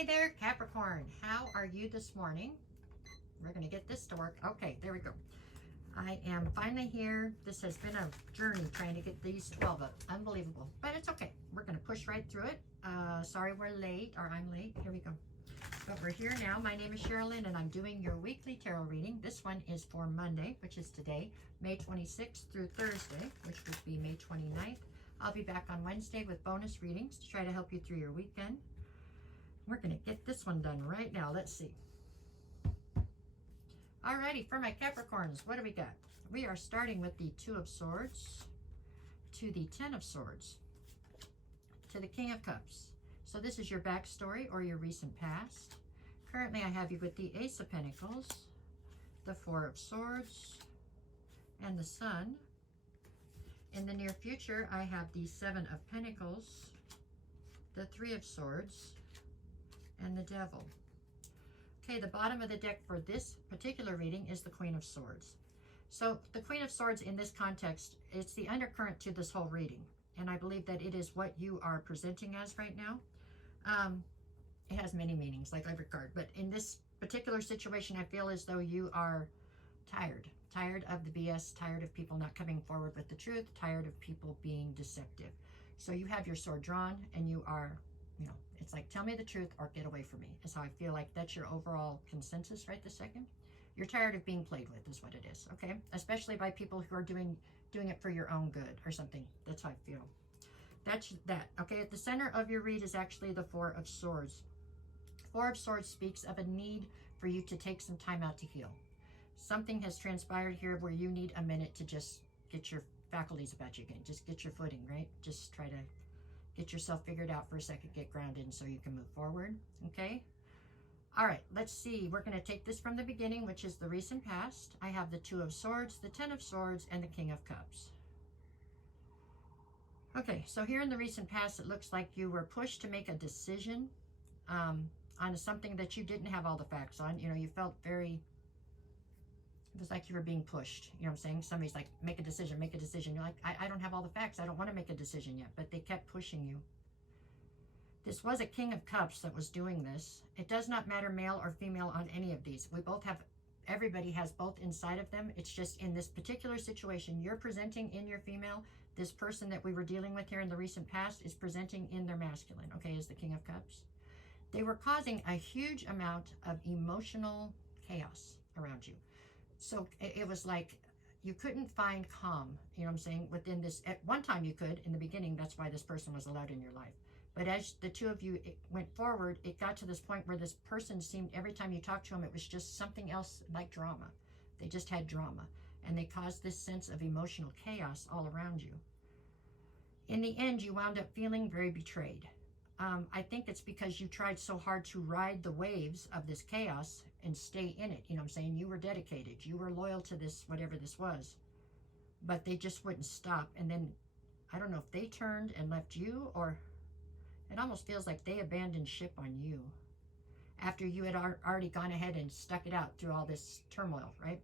Hey there, Capricorn. How are you this morning? We're going to get this to work. Okay, there we go. I am finally here. This has been a journey trying to get these 12 up. Unbelievable. But it's okay. We're going to push right through it. Sorry we're late, or I'm late. Here we go. But we're here now. My name is Sherilyn, and I'm doing your weekly tarot reading. This one is for Monday, which is today, May 26th through Thursday, which would be May 29th. I'll be back on Wednesday with bonus readings to try to help you through your weekend. We're going to get this one done right now. Let's see. Alrighty, for my Capricorns, what do we got? We are starting with the Two of Swords to the Ten of Swords to the King of Cups. So this is your backstory or your recent past. Currently, I have you with the Ace of Pentacles, the Four of Swords, and the Sun. In the near future, I have the Seven of Pentacles, the Three of Swords, and the Devil. Okay, the bottom of the deck for this particular reading is the Queen of Swords. So the Queen of Swords in this context, it's the undercurrent to this whole reading. And I believe that it is what you are presenting as right now. It has many meanings, like every card. But in this particular situation, I feel as though you are tired. Tired of the BS, tired of people not coming forward with the truth, tired of people being deceptive. So you have your sword drawn and you are, it's like, tell me the truth or get away from me, is how I feel like that's your overall consensus right this second. You're tired of being played with is what it is, okay? Especially by people who are doing it for your own good or something. That's how I feel. That's that, okay? At the center of your read is actually the Four of Swords. Four of Swords speaks of a need for you to take some time out to heal. Something has transpired here where you need a minute to just get your faculties about you again. Just get your footing, right? Just try to get yourself figured out for a second, get grounded so you can move forward, okay? All right, let's see. We're going to take this from the beginning, which is the recent past. I have the Two of Swords, the Ten of Swords, and the King of Cups. Okay, so here in the recent past, it looks like you were pushed to make a decision on something that you didn't have all the facts on. You felt very... It was like you were being pushed. You know what I'm saying? Somebody's like, make a decision, make a decision. You're like, I don't have all the facts. I don't want to make a decision yet. But they kept pushing you. This was a King of Cups that was doing this. It does not matter male or female on any of these. We both have, everybody has both inside of them. It's just in this particular situation, you're presenting in your female. This person that we were dealing with here in the recent past is presenting in their masculine, okay, as the King of Cups. They were causing a huge amount of emotional chaos around you. So it was like you couldn't find calm, you know what I'm saying, within this. At one time you could, in the beginning, that's why this person was allowed in your life. But as the two of you went forward, it got to this point where this person seemed, every time you talked to them, it was just something else like drama. They just had drama. And they caused this sense of emotional chaos all around you. In the end, you wound up feeling very betrayed. I think it's because you tried so hard to ride the waves of this chaos and stay in it. You know what I'm saying? You were dedicated. You were loyal to this, whatever this was. But they just wouldn't stop. And then, I don't know if they turned and left you, or it almost feels like they abandoned ship on you after you had already gone ahead and stuck it out through all this turmoil, right?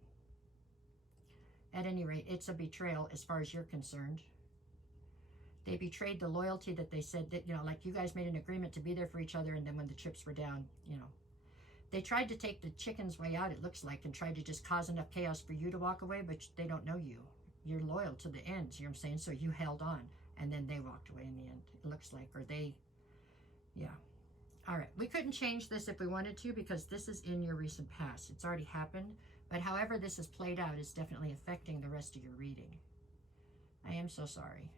At any rate, it's a betrayal as far as you're concerned. They betrayed the loyalty that they said that, like you guys made an agreement to be there for each other, and then when the chips were down, they tried to take the chicken's way out, it looks like, and tried to just cause enough chaos for you to walk away, but they don't know you. You're loyal to the end, you know what I'm saying? So you held on, and then they walked away in the end, it looks like, or they, yeah. All right, we couldn't change this if we wanted to because this is in your recent past. It's already happened, but however this is played out is definitely affecting the rest of your reading. I am so sorry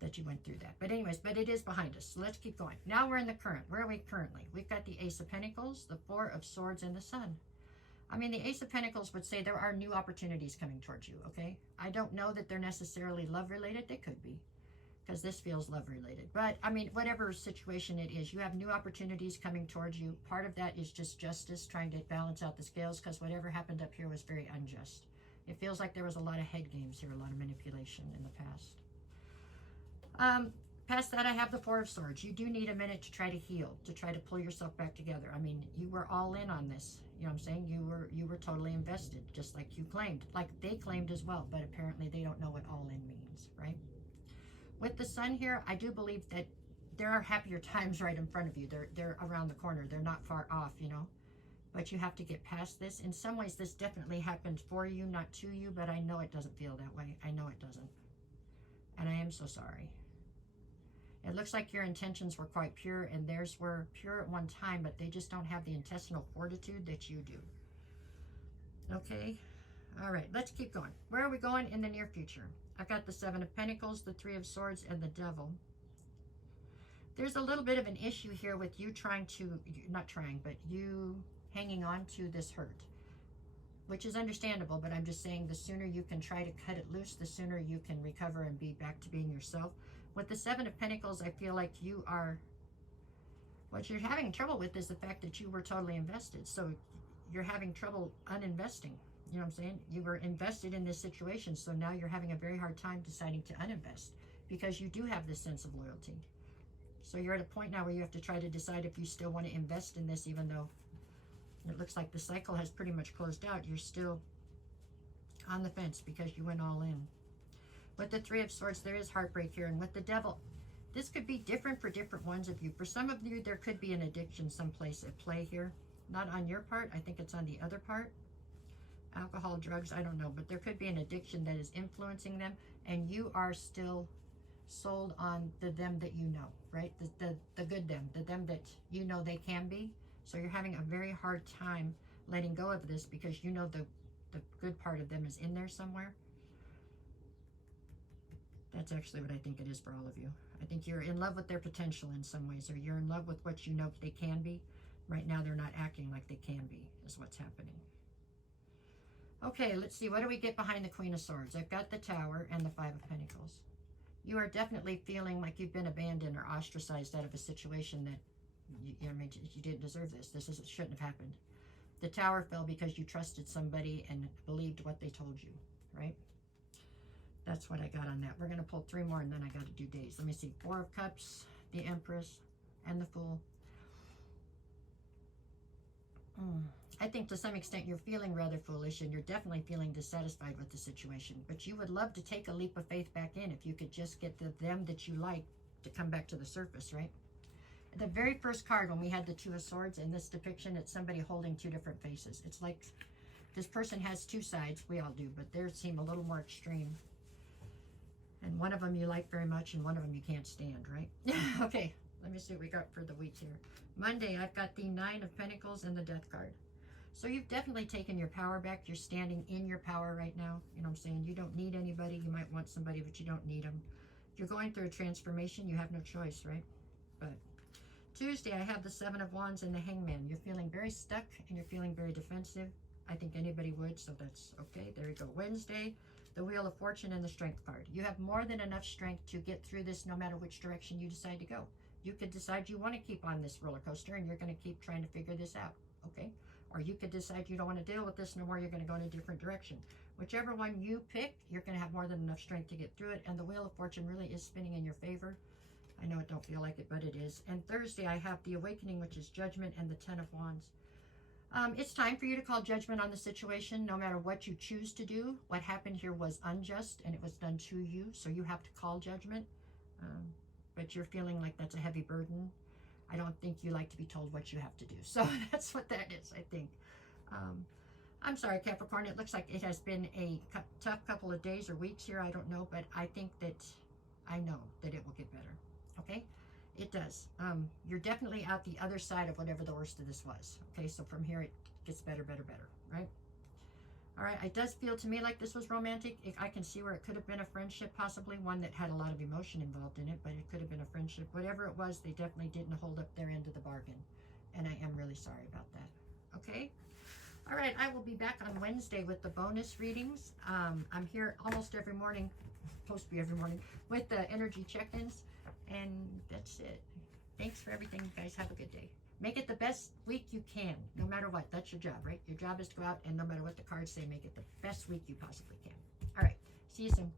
that you went through that. But anyways, but it is behind us. So let's keep going. Now we're in the current. Where are we currently? We've got the Ace of Pentacles, the Four of Swords, and the Sun. I mean, the Ace of Pentacles would say there are new opportunities coming towards you, okay? I don't know that they're necessarily love-related. They could be, because this feels love-related. But, I mean, whatever situation it is, you have new opportunities coming towards you. Part of that is just justice, trying to balance out the scales, because whatever happened up here was very unjust. It feels like there was a lot of head games here, a lot of manipulation in the past. Past that, I have the Four of Swords. You do need a minute to try to heal, to try to pull yourself back together. I mean, you were all in on this. You know what I'm saying? You were totally invested, just like you claimed. Like they claimed as well, but apparently they don't know what all in means, right? With the Sun here, I do believe that there are happier times right in front of you. They're around the corner. They're not far off, you know. But you have to get past this. In some ways, this definitely happened for you, not to you, but I know it doesn't feel that way. I know it doesn't. And I am so sorry. It looks like your intentions were quite pure, and theirs were pure at one time, but they just don't have the intestinal fortitude that you do. Okay? All right, let's keep going. Where are we going in the near future? I've got the Seven of Pentacles, the Three of Swords, and the Devil. There's a little bit of an issue here with you trying to, not trying, but you hanging on to this hurt, which is understandable, but I'm just saying the sooner you can try to cut it loose, the sooner you can recover and be back to being yourself. With the Seven of Pentacles, I feel like you are, what you're having trouble with is the fact that you were totally invested. So you're having trouble uninvesting. You know what I'm saying? You were invested in this situation, so now you're having a very hard time deciding to uninvest because you do have this sense of loyalty. So you're at a point now where you have to try to decide if you still want to invest in this, even though it looks like the cycle has pretty much closed out. You're still on the fence because you went all in. With the Three of Swords, there is heartbreak here. And with the Devil, this could be different for different ones of you. For some of you, there could be an addiction someplace at play here. Not on your part. I think it's on the other part. Alcohol, drugs, I don't know. But there could be an addiction that is influencing them. And you are still sold on the them that you know, right? The good them. The them that you know they can be. So you're having a very hard time letting go of this because you know the good part of them is in there somewhere. That's actually what I think it is for all of you. I think you're in love with their potential in some ways, or you're in love with what you know they can be. Right now they're not acting like they can be, is what's happening. Okay, let's see. What do we get behind the Queen of Swords? I've got the Tower and the Five of Pentacles. You are definitely feeling like you've been abandoned or ostracized out of a situation that you didn't deserve this. This shouldn't have happened. The Tower fell because you trusted somebody and believed what they told you, right? That's what I got on that. We're going to pull 3 more and then I got to do days. Let me see. 4 of Cups, the Empress, and the Fool. I think to some extent you're feeling rather foolish and you're definitely feeling dissatisfied with the situation. But you would love to take a leap of faith back in if you could just get them that you like to come back to the surface, right? The very first card when we had the Two of Swords in this depiction, it's somebody holding 2 different faces. It's like this person has 2 sides. We all do, but theirs seem a little more extreme. And one of them you like very much and one of them you can't stand, right? Okay, let me see what we got for the week here. Monday, I've got the 9 of Pentacles and the Death card. So you've definitely taken your power back. You're standing in your power right now. You know what I'm saying? You don't need anybody. You might want somebody, but you don't need them. If you're going through a transformation, you have no choice, right? But Tuesday, I have the 7 of Wands and the Hangman. You're feeling very stuck and you're feeling very defensive. I think anybody would, so that's okay. There you go. Wednesday, the Wheel of Fortune and the Strength card. You have more than enough strength to get through this no matter which direction you decide to go. You could decide you want to keep on this roller coaster and you're going to keep trying to figure this out, okay? Or you could decide you don't want to deal with this no more, you're going to go in a different direction. Whichever one you pick, you're going to have more than enough strength to get through it, and the Wheel of Fortune really is spinning in your favor. I know it don't feel like it, but it is. And Thursday, I have the Awakening, which is Judgment, and the 10 of Wands. It's time for you to call judgment on the situation, no matter what you choose to do. What happened here was unjust, and it was done to you, so you have to call judgment. But you're feeling like that's a heavy burden. I don't think you like to be told what you have to do. So that's what that is, I think. I'm sorry, Capricorn. It looks like it has been a tough couple of days or weeks here. I don't know, but I think that I know that it will get better. Okay? It does. You're definitely out the other side of whatever the worst of this was. Okay, so from here it gets better, better, better, right? All right, it does feel to me like this was romantic. I can see where it could have been a friendship, possibly one that had a lot of emotion involved in it, but it could have been a friendship. Whatever it was, they definitely didn't hold up their end of the bargain, and I am really sorry about that. Okay? All right, I will be back on Wednesday with the bonus readings. I'm here almost every morning, supposed to be every morning, with the energy check-ins. And that's it. Thanks for everything, you guys. Have a good day. Make it the best week you can, no matter what. That's your job, right? Your job is to go out and no matter what the cards say, make it the best week you possibly can. All right. See you soon.